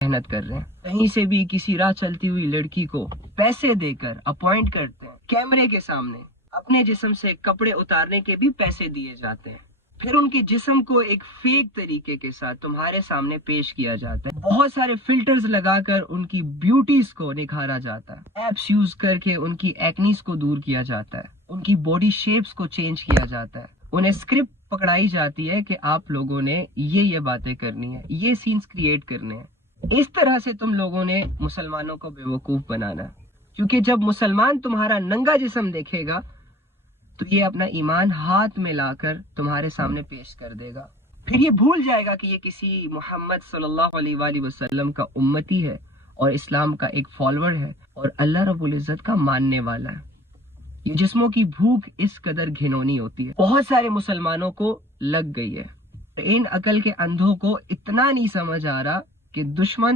محنت کر رہے ہیں، کہیں سے بھی کسی راہ چلتی ہوئی لڑکی کو پیسے دے کر اپوائنٹ کرتے ہیں، کیمرے کے سامنے اپنے جسم سے کپڑے اتارنے کے بھی پیسے دیے جاتے ہیں، پھر ان کے جسم کو ایک فیک طریقے کے ساتھ تمہارے سامنے پیش کیا جاتا ہے، بہت سارے فلٹرز لگا کر ان کی بیوٹیز کو نکھارا جاتا ہے، ایپس یوز کر کے ان کی ایکنیز کو دور کیا جاتا ہے، ان کی باڈی شیپس کو چینج کیا جاتا ہے، انہیں اسکرپٹ پکڑائی جاتی ہے کہ آپ لوگوں نے یہ باتیں کرنی ہے، یہ سینز کریٹ کرنے ہیں۔ اس طرح سے تم لوگوں نے مسلمانوں کو بے وقوف بنانا، کیونکہ جب مسلمان تمہارا ننگا جسم دیکھے گا تو یہ اپنا ایمان ہاتھ میں لا کر تمہارے سامنے پیش کر دے گا، پھر یہ بھول جائے گا کہ یہ کسی محمد صلی اللہ علیہ وآلہ وسلم کا امتی ہے اور اسلام کا ایک فالوور ہے اور اللہ رب العزت کا ماننے والا ہے۔ یہ جسموں کی بھوک اس قدر گھنونی ہوتی ہے، بہت سارے مسلمانوں کو لگ گئی ہے۔ ان عقل کے اندھوں کو اتنا نہیں سمجھ آ رہا کہ دشمن